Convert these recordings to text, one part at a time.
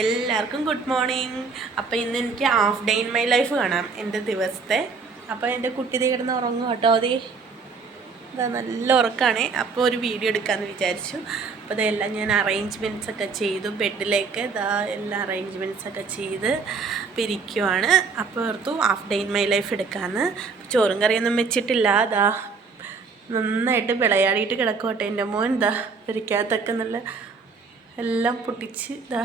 എല്ലാവർക്കും good morning അപ്പോൾ ഇന്ന് എനിക്ക് half day in my life കാണാം എന്റെ ദിവസത്തെ. അപ്പോൾ എന്റെ കുട്ടി കിടന്ന് ഉറങ്ങും കേട്ടോ. അതേ ഇതാ നല്ല ഉറക്കമാണ് അപ്പോൾ ഒരു വീഡിയോ എടുക്കാമെന്ന് വിചാരിച്ചു. അപ്പോൾ ഇതെല്ലാം ഞാൻ അറേഞ്ച്മെന്റ്സ് ഒക്കെ ചെയ്തു ബെഡിലേക്ക് ഇതാ എല്ലാ അറേഞ്ച്മെന്റ്സ് ഒക്കെ ചെയ്ത് പിരിക്കുവാണ് അപ്പോൾ ഓർത്തു half day in my life എടുക്കാമെന്ന് ചോറും കറിയൊന്നും വെച്ചിട്ടില്ല. അതാ നന്നായിട്ട് വിളയാടിയിട്ട് കിടക്കോട്ടെ എന്റെ മോൻ. ഇതാ പിരിക്കാത്തൊക്കെ നല്ല എല്ലാം പൊട്ടിച്ച് ഇതാ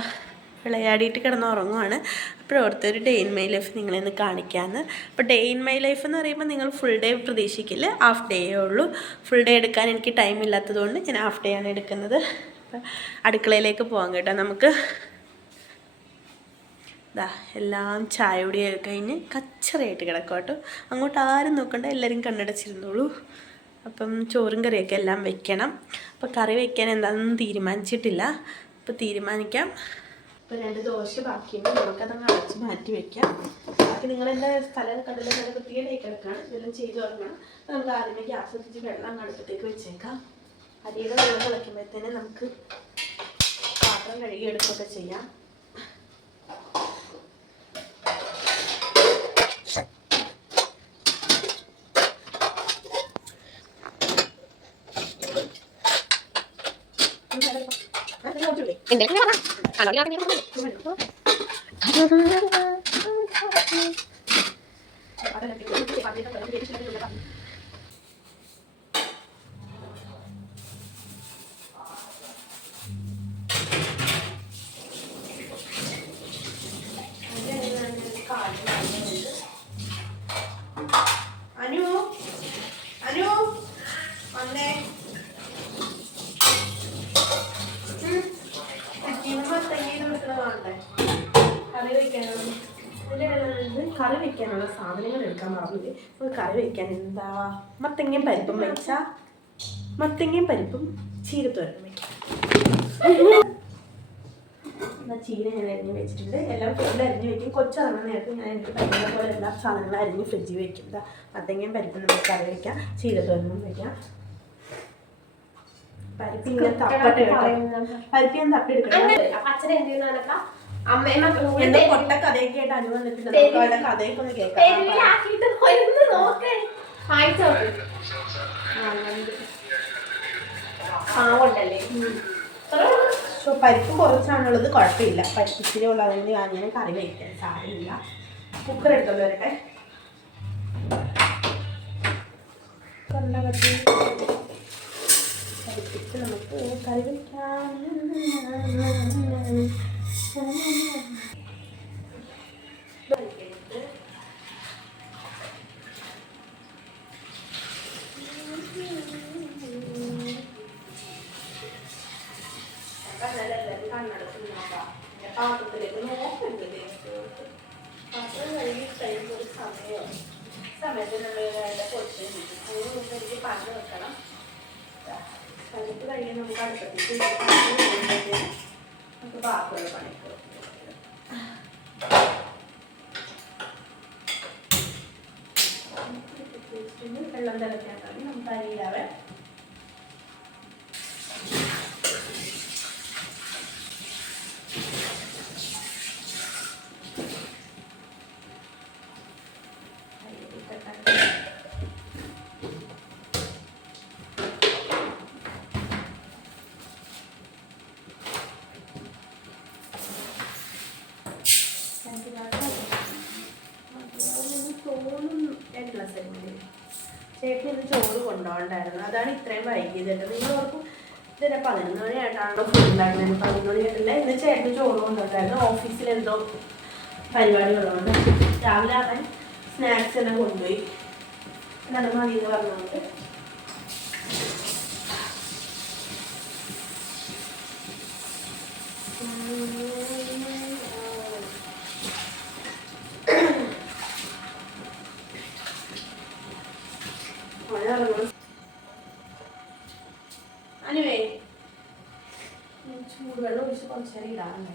വിളയാടിയിട്ട് കിടന്ന് ഉറങ്ങുവാണ് അപ്പോൾ ഒരു ഡേ ഇൻ മൈ ലൈഫ് നിങ്ങളെന്ന് കാണിക്കാമെന്ന് അപ്പോൾ ഡേ ഇൻ മൈ ലൈഫ് എന്ന് പറയുമ്പോൾ നിങ്ങൾ ഫുൾ ഡേ പ്രതീക്ഷിക്കില്ല. ഹാഫ് ഡേയേ ഉള്ളൂ. ഫുൾ ഡേ എടുക്കാൻ എനിക്ക് ടൈം ഇല്ലാത്തതുകൊണ്ട് ഞാൻ ഹാഫ് ഡേ ആണ് എടുക്കുന്നത്. അപ്പോൾ അടുക്കളയിലേക്ക് പോകാം കേട്ടോ നമുക്ക്. ദാ എല്ലാം ചായ കുടിയൊക്കെ കഴിഞ്ഞ് കച്ചറയായിട്ട് കിടക്കും കേട്ടോ. അങ്ങോട്ട് ആരും നോക്കണ്ട എല്ലാവരും കണ്ണടച്ചിരുന്നോളൂ. അപ്പം ചോറും കറിയൊക്കെ എല്ലാം വെക്കണം. അപ്പോൾ കറി വെക്കാൻ എന്താണെന്ന് തീരുമാനിച്ചിട്ടില്ല. അപ്പോൾ തീരുമാനിക്കാം. ഇപ്പോൾ രണ്ട് ദോശ ബാക്കിയുണ്ട്. നമുക്കതങ്ങ് അടച്ച് മാറ്റി വെക്കാം. ബാക്കി നിങ്ങളെന്റെ സ്ഥലം കണ്ടില്ല നല്ല വൃത്തിയിലേക്ക് എടുക്കണം ഇതെല്ലാം ചെയ്തു തുടങ്ങണം. നമുക്ക് ആദ്യമേ ഗ്യാസ് എത്തിച്ച് വെള്ളം അടുപ്പത്തേക്ക് വെച്ചേക്കാം. അരിയുടെ വെള്ളം തിളയ്ക്കുമ്പോഴത്തേനെ നമുക്ക് പാത്രം കഴുകി എടുക്കുകയൊക്കെ ചെയ്യാം അനു Gracias. പരിപ്പും വെച്ചാൽ മത്തങ്ങയും പരിപ്പും ചീരത്തോരനും വെക്കാം. എന്നാ ചീര ഞാൻ അരിഞ്ഞ് വെച്ചിട്ടുണ്ട്. എല്ലാം ഫുഡ് അരിഞ്ഞ് വെക്കും. കൊച്ചിറങ്ങുന്ന നേരത്ത് ഞാൻ എനിക്ക് പറ്റുന്ന പോലെ എല്ലാ സാധനങ്ങളും അരിഞ്ഞ് ഫ്രിഡ്ജിൽ വെക്കും. ഇതാ മത്തങ്ങയും പരിപ്പും നമുക്ക് കറി വെക്കാം. ചീരത്തോരനും വെക്കാം. പരിപ്പ് ഞാൻ തപ്പട്ടെ പരിപ്പ് തപ്പിയെടുക്കണം പൊട്ട കഥയൊക്കെ ആയിട്ട് അനു വന്നിട്ടുണ്ട് നമുക്ക് അവരുടെ കഥയൊക്കെ ഒന്ന് കേൾക്കാം. പരിപ്പ് കുറച്ചാണുള്ളത് കുഴപ്പമില്ല. പരിപ്പ് ഇച്ചിരി ഉള്ളതുകൊണ്ട് ഇങ്ങനെ കറി വയ്ക്കാൻ സാരമില്ല കുക്കർ എടുത്തോണ്ട് വരട്ടെ. പരിപ്പിട്ട് നമുക്ക് കറി ചേട്ടൻ ഇത് ചോറ് കൊണ്ടുപോകണ്ടായിരുന്നു. അതാണ് ഇത്രയും വൈകിയത് കേട്ടോ നിങ്ങൾ ഓർക്കും ഇതിനെ പതിനൊന്ന് മണിയായിട്ടാണല്ലോ ഫുഡ് ഉണ്ടാക്കുന്നത് പതിനൊന്ന് മണിയായിട്ടില്ല ഇന്ന് ചേട്ടന് ചോറ് കൊണ്ടുപോയിട്ടായിരുന്നു ഓഫീസിൽ എന്തോ പരിപാടി രാവിലെ അവൻ സ്നാക്സ് എല്ലാം കൊണ്ടുപോയി എന്നാണ് മതി എന്ന് പറഞ്ഞുകൊണ്ട് മഴ ഇറങ്ങുന്നു അനുവേ ചൂടുവെള്ളം ഒഴിച്ച് കുറച്ച് നേരം ഇടാറുണ്ട്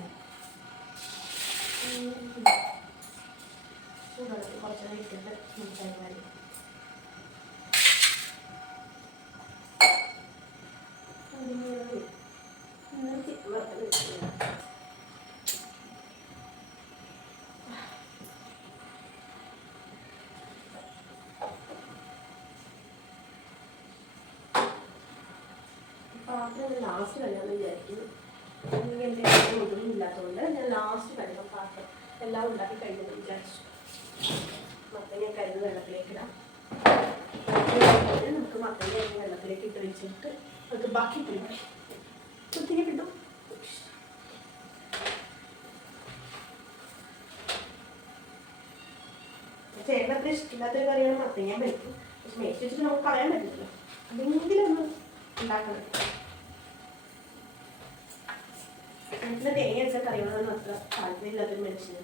പാത്രം ലാസ്റ്റ് കഴിയാമെന്ന് വിചാരിക്കുന്നു. കയ്യിൽ ഒന്നും ഇല്ലാത്തതുകൊണ്ട് ഞാൻ ലാസ്റ്റ് കഴിയാം പാത്രം എല്ലാം ഉണ്ടാക്കി കഴിഞ്ഞെന്ന് വിചാരിച്ചു. മത്തങ്ങ കരുത് വെള്ളത്തിലേക്ക് ഇടാം. നമുക്ക് മത്തങ്ങ അരിഞ്ഞ് വെള്ളത്തിലേക്ക് ഇട്ട് വെച്ചിട്ട് നമുക്ക് ബാക്കി കുത്തിരി കിട്ടും. ചേട്ടൻ ഇഷ്ടമില്ലാത്തൊരു കറിയാണ് മത്തങ്ങ പറ്റും പക്ഷെ മേടിച്ച് വെച്ചിട്ട് നമുക്ക് കളയാൻ പറ്റില്ലല്ലോ അതെങ്കിലും ഒന്ന് ഉണ്ടാക്കണം. വീട്ടിലെ തേങ്ങ വെച്ച കറികളൊന്നും അത്ര താല്പര്യമില്ലാത്തൊരു മനുഷ്യന്.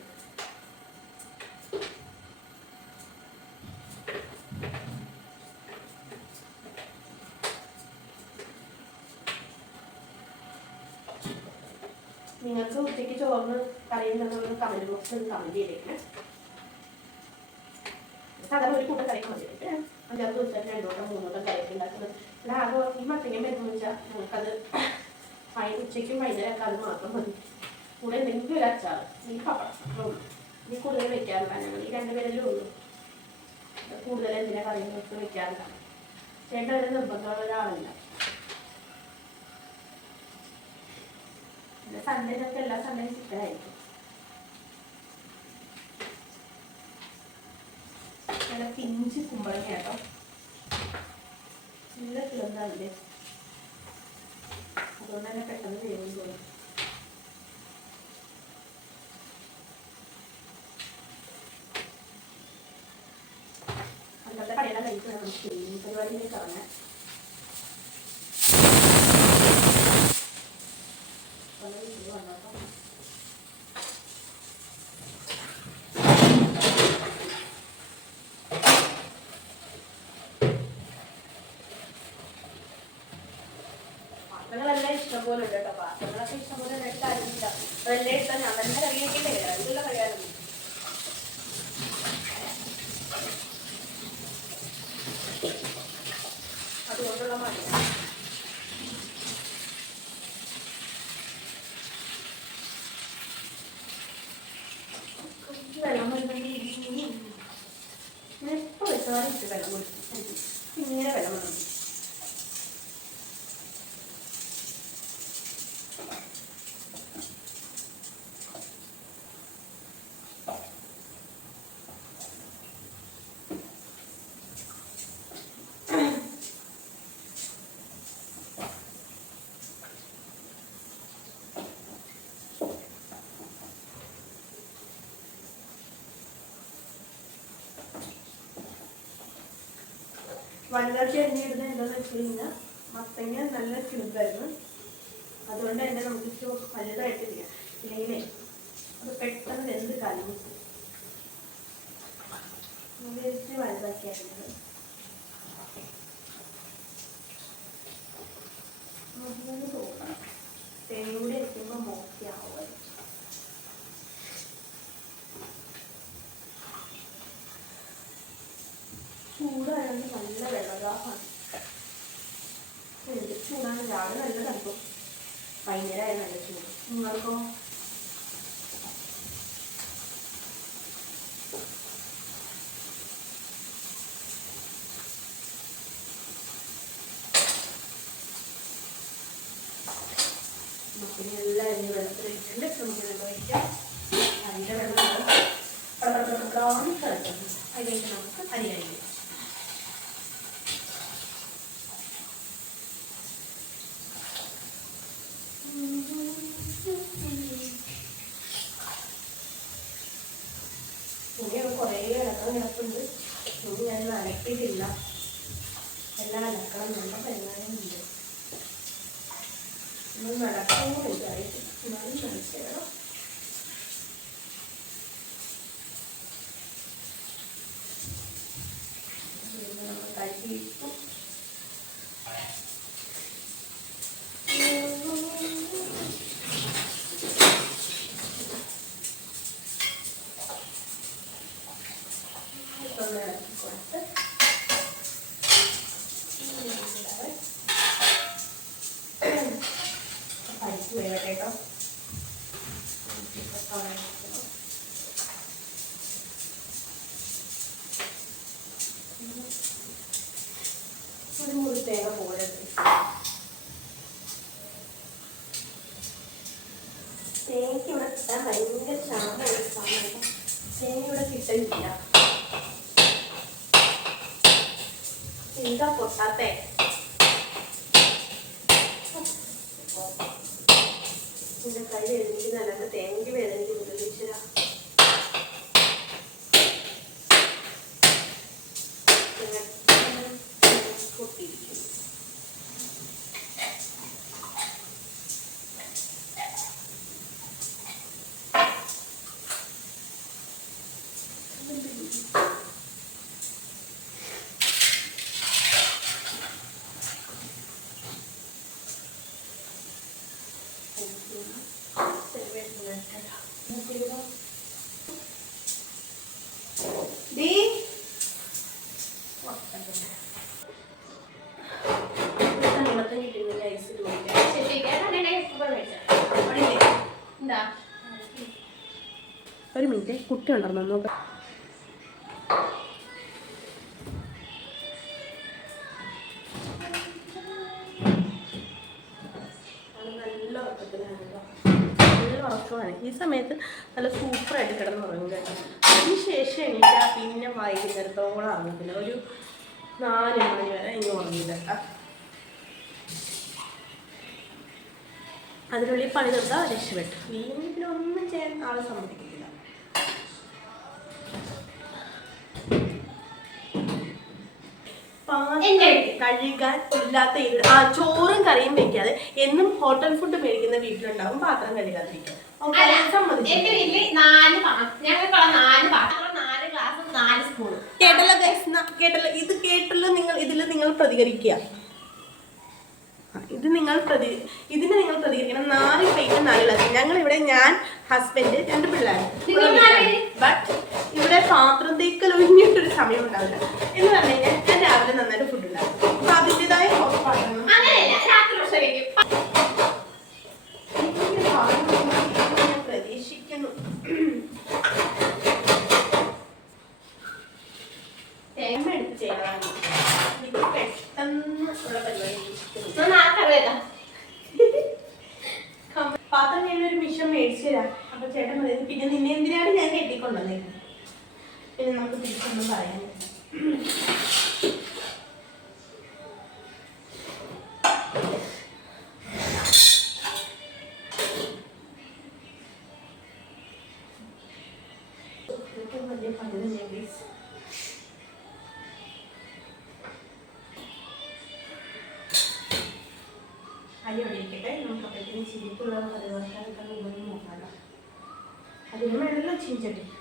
നിങ്ങൾക്ക് ഉച്ചയ്ക്ക് ചോറിന് കറിയുണ്ടെന്നുള്ള കമന്റ് ബോക്സിൽ കമന്റ് ചെയ്തേക്കണേ. സാധാരണ ഒരു കൂട്ടം കറിയൊക്കെ മതി. അഞ്ചാറ് ദിവസമായിട്ട് രണ്ടോട്ടം മൂന്നോട്ടം കറിയൊക്കെ ഉണ്ടാക്കുന്നത് ഇവിടെ ആകെ ഈ മത്തങ്ങ മരുന്ന് വെച്ചാൽ നമുക്കത് വൈ ഉച്ചയ്ക്കും വൈകുന്നേരമൊക്കെ അത് മാത്രം മതി. കൂടെ എന്തെങ്കിലും ഒരു അച്ചാർ ഈ പപ്പടം ഇനി കൂടുതൽ വെക്കാറില്ല. ഞങ്ങൾ ഈ രണ്ടുപേരല്ലേ ഉള്ളൂ. കൂടുതൽ എന്തിനാ കറികൾക്ക് വെക്കാറില്ല. ചേട്ടൻ ഒരു നിർബന്ധമുള്ള ഒരാളല്ല. പിന്നെ സൺഡേ ഞങ്ങൾക്ക് എല്ലാ സൺഡേയും ചിക്കൻ ആയിരിക്കും നല്ല പിഞ്ച് കുമ്പളങ്ങ കേട്ടോ നല്ല കിളന്നല്ലേ അതുകൊണ്ട് തന്നെ പെട്ടെന്ന് ചെയ്യുമെന്ന് തോന്നി അന്നത്തെ കടയിലെ കഴിച്ച് പരിപാടിയിലേക്ക് പാത്രങ്ങളെല്ലാം വലുതാക്കി അരിഞ്ഞിടുന്നത് എന്താണെന്ന് വെച്ച് കഴിഞ്ഞാൽ മത്തങ്ങ നല്ല ക്യൂബായിരുന്നു അതുകൊണ്ട് തന്നെ നമുക്ക് ഇച്ചിരി വലുതായിട്ടില്ല. ഇല്ലെങ്കിലേ അത് പെട്ടെന്ന് എന്ത് കലങ്ങി. വലുതാക്കിയായിരുന്നു വലുതാക്കി അരിഞ്ഞത് കൂടി ഇരിക്കുമ്പോൾ മോശമാവുമായിരിക്കും ചൂടായതുകൊണ്ട് നല്ല എന്ത് ചൂടാണ്. രാവിലെ നല്ല തണുപ്പും. വൈകുന്നേരമായി നല്ല ചൂട്. നിങ്ങൾക്കോ പിന്നെ എല്ലാം അരിഞ്ഞ് വെള്ളത്തിൽ ഇട്ടിട്ടുണ്ട് നമുക്ക് വെള്ളം ഒഴിക്കാം അതിന്റെ വെള്ളം ബ്രൗൺ കളർ അതിലേക്ക് നമുക്ക് അരി അരിയും ഇനി കുറേ ഇളക്കം കിടപ്പുണ്ട്. ഇനി ഞാൻ അലക്കിയിട്ടില്ല. എല്ലാം അലക്കണം. നല്ല പരിപാടിയുണ്ട് ഒന്ന് നടക്കുമ്പോൾ കുറച്ച് കേട്ടോ. മിനിറ്റ് കുട്ടി ഉണ്ടോ നോക്കാം ഈ സമയത്ത് നല്ല സൂപ്പറായിട്ട് കിടന്ന് ഉറങ്ങും കേട്ടോ. അതിന് ശേഷം എണീറ്റാ പിന്നെ വൈകുന്നേരത്തോളം ആകുന്നില്ല ഒരു നാല് മണി വരെ ഇനി ഉറങ്ങില്ല. അതിനുള്ളിൽ പണി നിർത്താൻ രക്ഷപ്പെട്ടു വീട്ടിൽ ഒന്നും ചെയ്യാൻ ആളെ സമ്മതിക്കത്തില്ല കഴുകാൻ ഇല്ലാത്ത ആ ചോറും കറിയും വെക്കാതെ എന്നും ഹോട്ടൽ ഫുഡ് മേടിക്കുന്ന വീട്ടിലുണ്ടാവും പാത്രം കഴുകാതിരിക്കും. എന്റെ വീട്ടിൽ നാല് ഞങ്ങൾക്കുള്ള നാല് പാത്രം. നാല് ഗ്ലാസ് നാല് സ്പൂൺ കേട്ടല്ലോ കേട്ടല്ലോ. ഇത് കേട്ടല്ലോ നിങ്ങൾ ഇതിൽ നിങ്ങൾ പ്രതികരിക്കുക. ഇത് നിങ്ങൾ പ്രതി ഇതിന് നിങ്ങൾ പ്രതികരിക്കണം. നാല് പേര് നല്ലത് ഞങ്ങൾ ഇവിടെ ഞാൻ ഹസ്ബൻഡ് രണ്ട് പിള്ളേർ? ബട്ട് ഇവിടെ പാത്രം തേക്കൽ ഒഴിഞ്ഞിട്ടൊരു സമയം ഉണ്ടാവില്ല എന്ന് പറഞ്ഞു കഴിഞ്ഞാൽ ഞാൻ രാവിലെ നന്നായിട്ട് ഫുഡ് ഉണ്ടാക്കും. അപ്പൊ അതിന്റെതായ കുറച്ച് പാത്രങ്ങൾ അങ്ങനെയല്ല രാത്രി ഭക്ഷണം കഴിക്കും എനിക്ക് പാത്രം ഞാൻ പ്രതീക്ഷിക്കുന്നു തേങ്ങ എടുത്ത് ചെയ്യണം ഇത് പെട്ടെന്ന് ഉള്ള പരിപാടി കറിവേക്കാം പാത്രം ഞാനൊരു മിഷൻ മേടിച്ചു തരാം. അപ്പൊ ചേട്ടൻ പറയുന്നത് പിന്നെ നിന്നെ എന്തിനാണ് ഞാൻ കെട്ടിക്കൊണ്ടത്? പിന്നെ നമുക്ക് തിരിച്ചൊന്നും പറയാൻ വലിയ പണി చేసి దిక్కులో పది వర్షాలు కలుగుబడి మోపాలి? అది ఏమైనా వచ్చించండి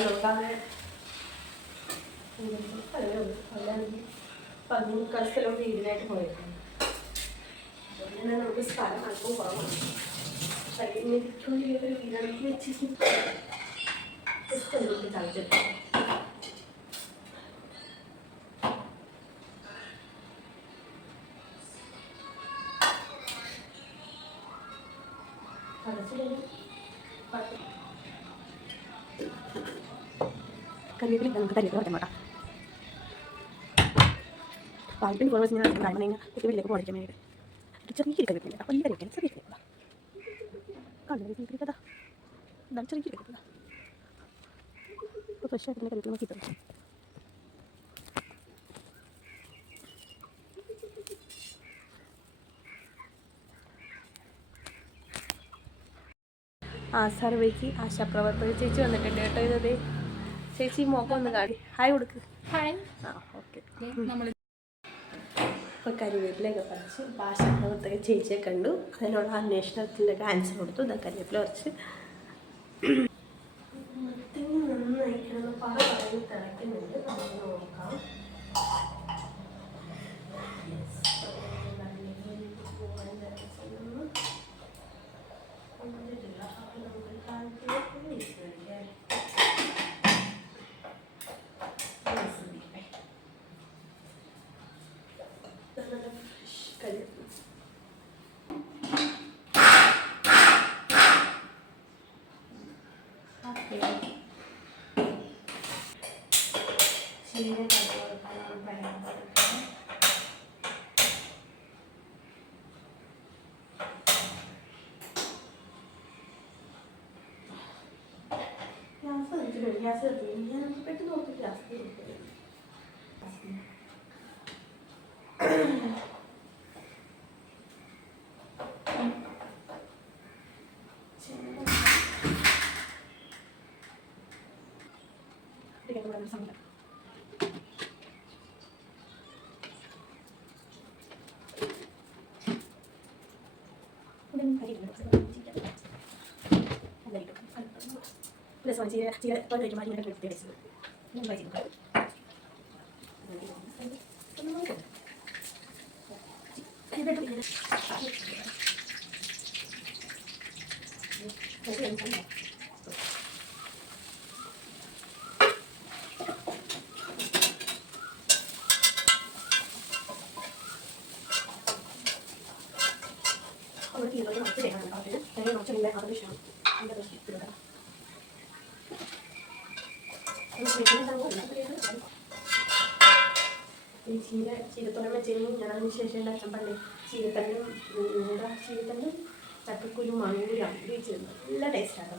लोटा में పదమూడు కలసలో నీళ్ళైట్ పోయాను నేను ఒక స్థానం అనుకో బాబు చలి మీద ఇచ్చేసి తాగు చెప్తాను പാൽപ്പിന് നമുക്ക് തരിയിട്ട് വയ്ക്കാം കേട്ടോ പാൽപ്പിന് കുറവ് ഞാൻ കഴിയുമ്പോൾ നിങ്ങൾ കുട്ടികളിലേക്ക് പോകാൻ വേണ്ടിയിട്ട്. ചെറിയ കഴിക്കില്ല അപ്പോൾ ഈ കഴിക്കാൻ ചെറിയ കഴിക്കുക കണ്ടു ഇതാണ് ചെറിയ കഴിക്കുക അപ്പോൾ ഫ്രഷ് ആയിട്ട് കഴിക്കുന്ന കിട്ടും ആ വഴിക്ക് ആശാപ്രവർത്തക ചേച്ചി വന്നിട്ടുണ്ട് കേട്ടോ. ഇതേ. ചേച്ചി മോക്കം ഒന്ന് കാണി ഹായ് കൊടുക്ക്. ഹായ്. ആ ഓക്കെ. ഇപ്പോൾ കരിവേപ്പിലൊക്കെ പറിച്ച് ആശാപ്രവർത്തക ചേച്ചിയെ കണ്ടു. അതിനുള്ള അന്വേഷണത്തിലൊക്കെ ആൻസർ കൊടുത്തു. ഇതാ കരിവേപ്പില പറിച്ച് നന്നായി കിടന്ന് പറ പറഞ്ഞ് തിളയ്ക്കുന്നുണ്ട് നമുക്ക് നോക്കാം Yes. നല്ലപോലെ പോകാൻ തിളച്ചൊന്ന് കൊണ്ടിട്ടില്ല. അപ്പോൾ നമുക്ക് കാൽക്കുലേറ്റർ യൂസ് ചെയ്യാം. Yes, ഇരിക്കട്ടെ. ഇത് നല്ല fresh കരിവേപ്പില. Okay. ചീര കൊടുക്കാൻ പഴം കൊടുക്കണം ഗ്യാസ് വെച്ചിട്ടുണ്ട് ഗ്യാസ് കത്തില്ല ഞാൻ പെട്ടെന്ന് നോക്കി ഗ്യാസ് കൊടുക്കുന്നത് സമയം ഈ എന്താ ചീരത്തണ്ടും ചക്കക്കുരു മങ്ങൂരി ചെയ്യുന്നത് നല്ല ടേസ്റ്റാണ്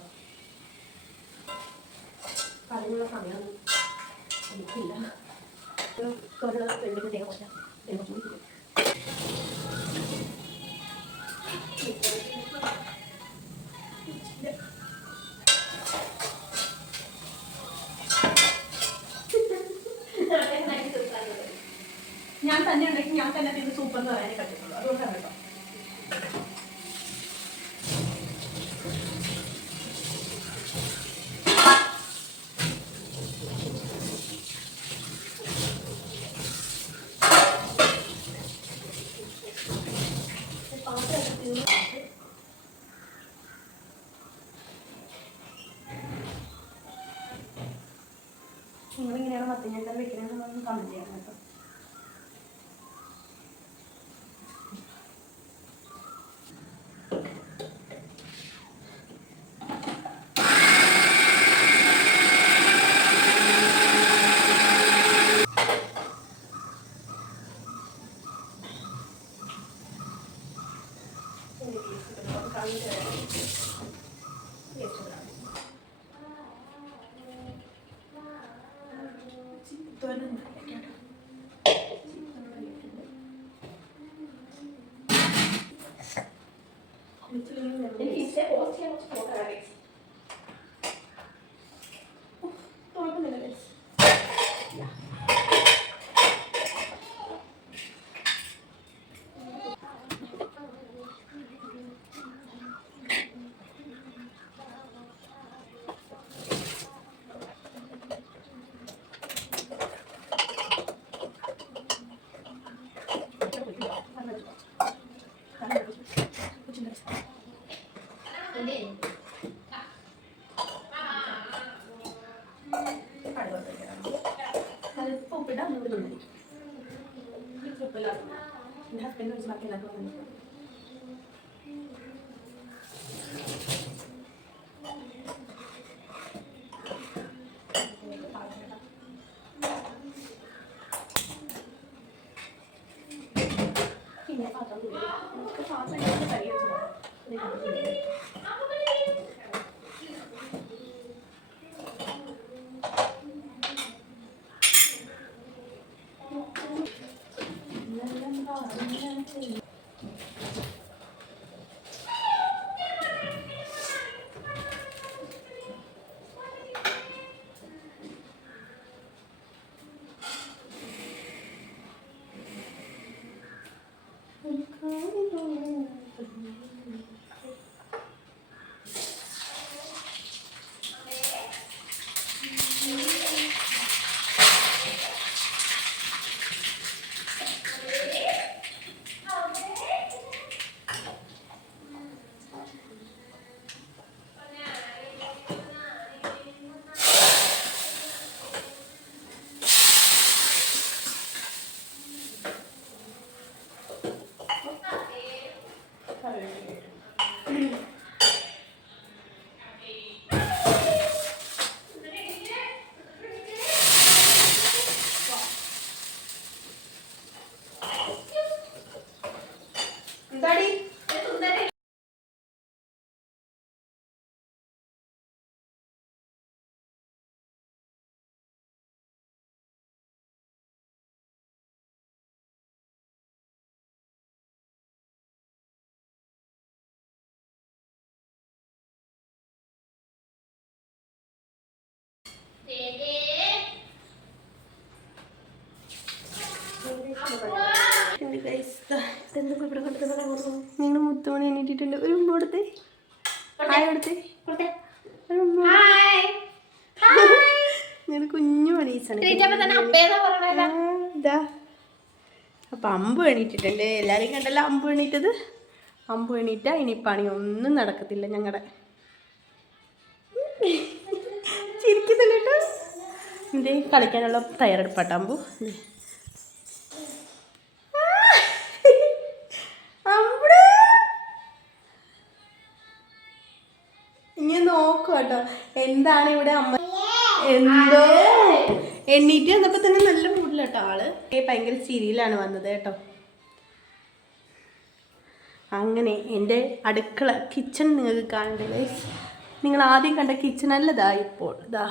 അതിനുള്ള സമയം എനിക്കില്ല കുറേ ഞാൻ തന്നെ ഉണ്ടെങ്കിൽ ഞാൻ തന്നെ സൂപ്പർ എന്ന് പറയാനേ പറ്റത്തുള്ളൂ അതുകൊണ്ടാണ് കേട്ടോ നിങ്ങളിങ്ങനെയാണ് മത്തങ്ങ വെക്കണമെന്ന് കമന്റ് ചെയ്യണം കേട്ടോ. Enfim, você é boa, você é muito boa. നിങ്ങൾ മുത്തുമണി എണീറ്റിട്ടുണ്ട് ഒരു മുമ്പ് കൊടുത്തേ ഹായ് കൊടുത്തേ. നിങ്ങൾ കുഞ്ഞു മണീസാണ് അപ്പൊ അമ്പ് എണീറ്റിട്ടുണ്ട് എല്ലാരും കണ്ടല്ലോ അമ്പ് എണീറ്റത് അമ്പ് എണീറ്റ ഇനി പണി ഒന്നും നടക്കത്തില്ല ഞങ്ങളുടെ എന്തേ കളിക്കാനുള്ള തയ്യാറെടുപ്പാട്ടോ അമ്പു ദേ. അമ്പുടെ. ഇനി കേട്ടോ. എന്താണ് ഇവിടെ അമ്മ എന്തോ? എണ്ണീറ്റ് വന്നപ്പോ തന്നെ നല്ല മൂഡില്ല കേട്ടോ ആൾ. ഭയങ്കര ചിരിയിലാണ് വന്നത് കേട്ടോ. അങ്ങനെ എന്റെ അടുക്കള കിച്ചൺ നിങ്ങൾക്ക് കാണണ്ടേ നിങ്ങൾ ആദ്യം കണ്ട കിച്ചൺ അല്ലതാ ഇപ്പോൾ. ഇതാ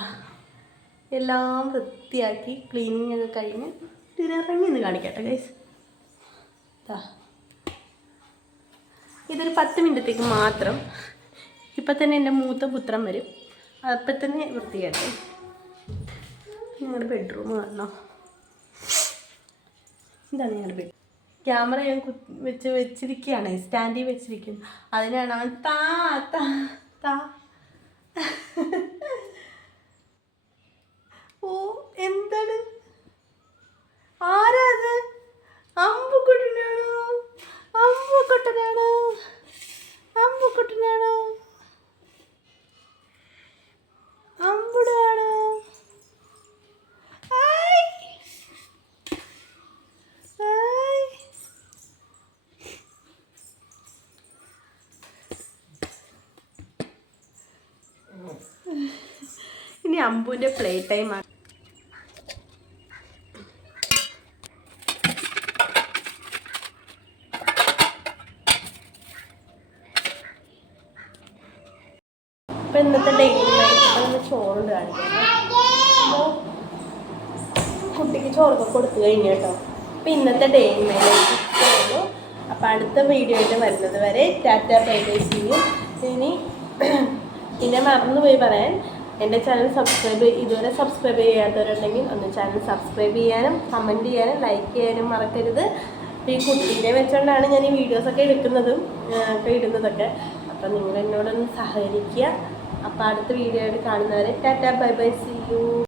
എല്ലാം വൃത്തിയാക്കി ക്ലീനിങ് ഒക്കെ കഴിഞ്ഞ് ഇതിനിറങ്ങി എന്ന് കാണിക്കട്ടെ ഗൈസ് ഇതാ ഇതൊരു പത്ത് മിനിറ്റത്തേക്ക് മാത്രം ഇപ്പം തന്നെ എന്റെ മൂത്ത പുത്രൻ വരും. അപ്പം തന്നെ വൃത്തിയാട്ടെ ഞങ്ങളുടെ ബെഡ്റൂം കാണണോ. ഇതാണ് ഞങ്ങളുടെ ബെഡ് ക്യാമറ ഞാൻ വെച്ച് വെച്ചിരിക്കുകയാണ് സ്റ്റാൻഡിൽ വെച്ചിരിക്കുന്നു. അതിനാണ് അവൻ താ താ താ. ഓ എന്താണ്? ആരാത് അമ്പുക്കുട്ടനാണോ അമ്പുക്കുട്ടനാണോ അമ്പുക്കുട്ടനാണോ അമ്പുടാണോ? ഹായ് ഇനി അമ്പുവിന്റെ പ്ലേ ടൈമാണ് ഇപ്പം ഇന്നത്തെ ഡെയിലി ചോറുണ്ട് കാണിക്കുന്നത് കുട്ടിക്ക് ചോറൊക്കെ കൊടുത്തു കഴിഞ്ഞു കേട്ടോ. അപ്പം ഇന്നത്തെ ഡേ ഇൻ മൈ ലൈഫ് അപ്പം അടുത്ത വീഡിയോ ആയിട്ട് വരുന്നത് വരെ ടാറ്റ ചെയ്യും ഇനി പിന്നെ മറന്നുപോയി പറയാൻ എന്റെ ചാനൽ സബ്സ്ക്രൈബ് ഇതുവരെ സബ്സ്ക്രൈബ് ചെയ്യാത്തവരുണ്ടെങ്കിൽ ഒന്ന് ചാനൽ സബ്സ്ക്രൈബ് ചെയ്യാനും കമന്റ് ചെയ്യാനും ലൈക്ക് ചെയ്യാനും മറക്കരുത്. ഈ കുട്ടീനെ വെച്ചുകൊണ്ടാണ് ഞാൻ ഈ വീഡിയോസൊക്കെ എടുക്കുന്നതും ഒക്കെ ഇടുന്നതൊക്കെ. അപ്പം നിങ്ങൾ എന്നോടൊന്ന് സഹകരിക്കുക. അപ്പോൾ അടുത്ത വീഡിയോ ആയിട്ട് കാണുന്നവരെ tata bye bye see you